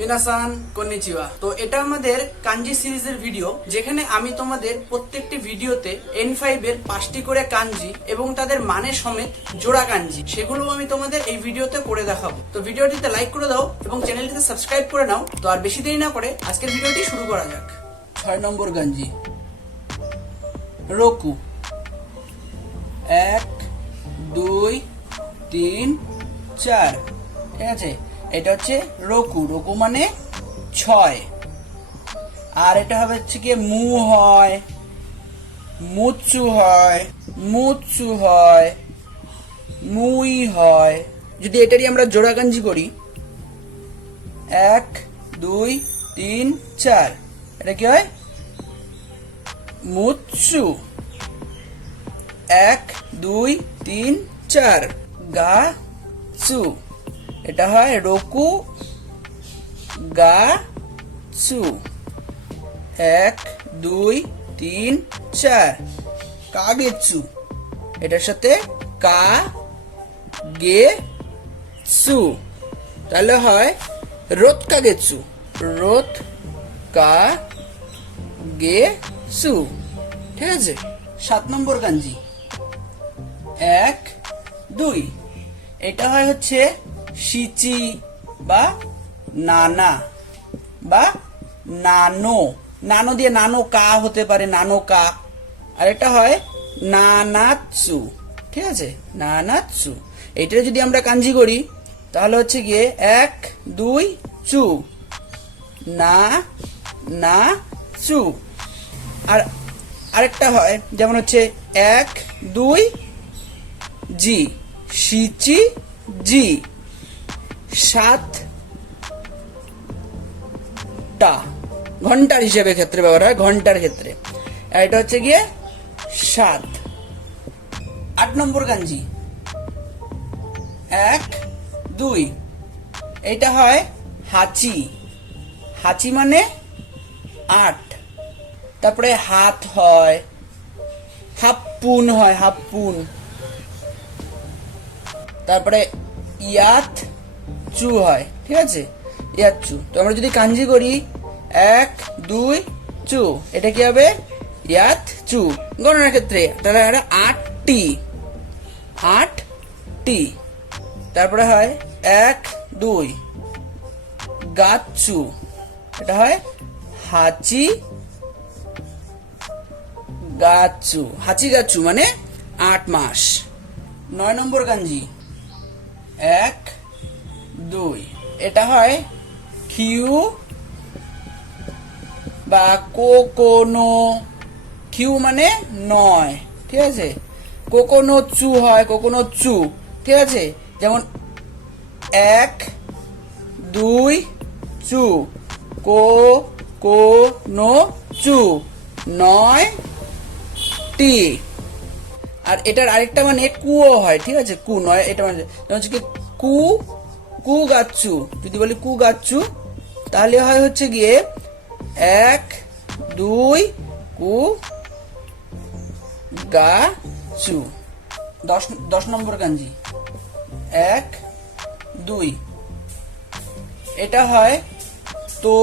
মিনাসান konnichiwa তো এটা আমাদের কাঞ্জি সিরিজের ভিডিও যেখানে আমি তোমাদের প্রত্যেকটি ভিডিওতে এন ফাইভ এর পাঁচটি করে কাঞ্জি এবং তাদের মানে সমেত জোড়া কাঞ্জি সেগুলো আমি তোমাদের এই ভিডিওতে করে দেখাবো। তো ভিডিওটিতে লাইক করে দাও এবং চ্যানেলটিতে সাবস্ক্রাইব করে নাও। তো আর বেশি দেরি না করে আজকের ভিডিওটি শুরু করা যাক। ছয় নম্বর গাঞ্জি রোকু এক, দুই, তিন, চার। ঠিক আছে? এটা হচ্ছে রোকু। রোকু মানে ছয়। আর এটা হবে হচ্ছে কি মু হয় মুচু হয় মুচু হয়, মুই হয়। যদি এটারই আমরা জোড়া জোড়াগাঞ্জি করি, এক, দুই, তিন, চার। এটা কি হয়? মুচু এক, দুই, তিন, চার। গা চু এটা হয় রোকু, গা, চু। এক, দুই, তিন, চার। কাগেচু এটার সাথে কা, গে সু তাহলে হয় রোত কাগেচু রোত কা, গে সু ঠিক আছে? সাত নম্বর গাঞ্জি এক, দুই। এটা হয় হচ্ছে সিচি বা নানা বা নানো। নানো দিয়ে নানো কা হতে পারে, নানো কা। আর এটা হয় নানাচু ঠিক আছে? নানাচু এইটা যদি আমরা কাঞ্জি করি, তাহলে হচ্ছে গিয়ে এক, দুই, চু। না না, চু। আর আরেকটা হয়, যেমন হচ্ছে এক, দুই, জি। সিচি জি। সাত টা ঘণ্টার হিসেবে ক্ষেত্রে ব্যবহার হয়, ঘণ্টার ক্ষেত্রে। এটা হচ্ছে গিয়ে সাত। আট নম্বর গাঞ্জি। এক, দুই। এটা হয় হাঁচি। হাঁচি মানে আট। তারপরে হাত হয়, হাপ্পুন হয়, হাপ্পুন। তারপরে ইয়াত চু হয়, ঠিক আছে? ইয়াত চু। তো আমরা যদি কাঞ্জি করি, এক, দুই, চু। এটা কি হবে? ইয়াত চু। গণনার ক্ষেত্রে তাহলে এটা আটটি আটটি তারপরে হয় এক, দুই। গাচ্চু এটা হয় হাচি গাচ্চু হাচি গাচ্চু মানে আট মাস। নয় নম্বর গাঞ্জি এক দুই। এটা হয় কিউ বা কোকোনো কিউ মানে নয়, ঠিক আছে? কোকোনো চু হয়, কোকোনো চু, ঠিক আছে? যেমন এক, দুই, চু। কো কো নো চু। নয়, টি। আর এটার আরেকটা মানে কুও হয়, ঠিক আছে? কু নয়, এটা মানে যেমন হচ্ছে কি, কু কু গাচ্ছু যদি বলি কু গাচ্ছু তাহলে হয় হচ্ছে গিয়ে এক, দুই, কু, গা, চু। দশ দশ নম্বর গাঞ্জি। এক, দুই। এটা হয় তো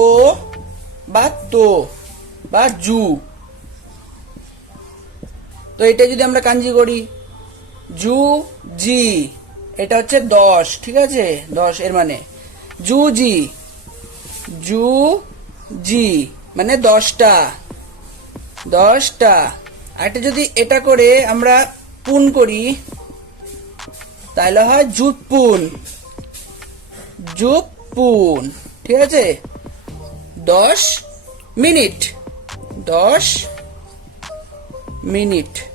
বা তো বা জু। তো এটা যদি আমরা কাঞ্জি করি, জু, জি। এটা হচ্ছে দশ, ঠিক আছে? দশ, এর মানে। জু জি। জু জি মানে দশটা। দশটা। আর এটা যদি এটা করে আমরা পুন করি, তাহলে হয় জুটপুন জুপুন ঠিক আছে? দশ মিনিট। দশ মিনিট।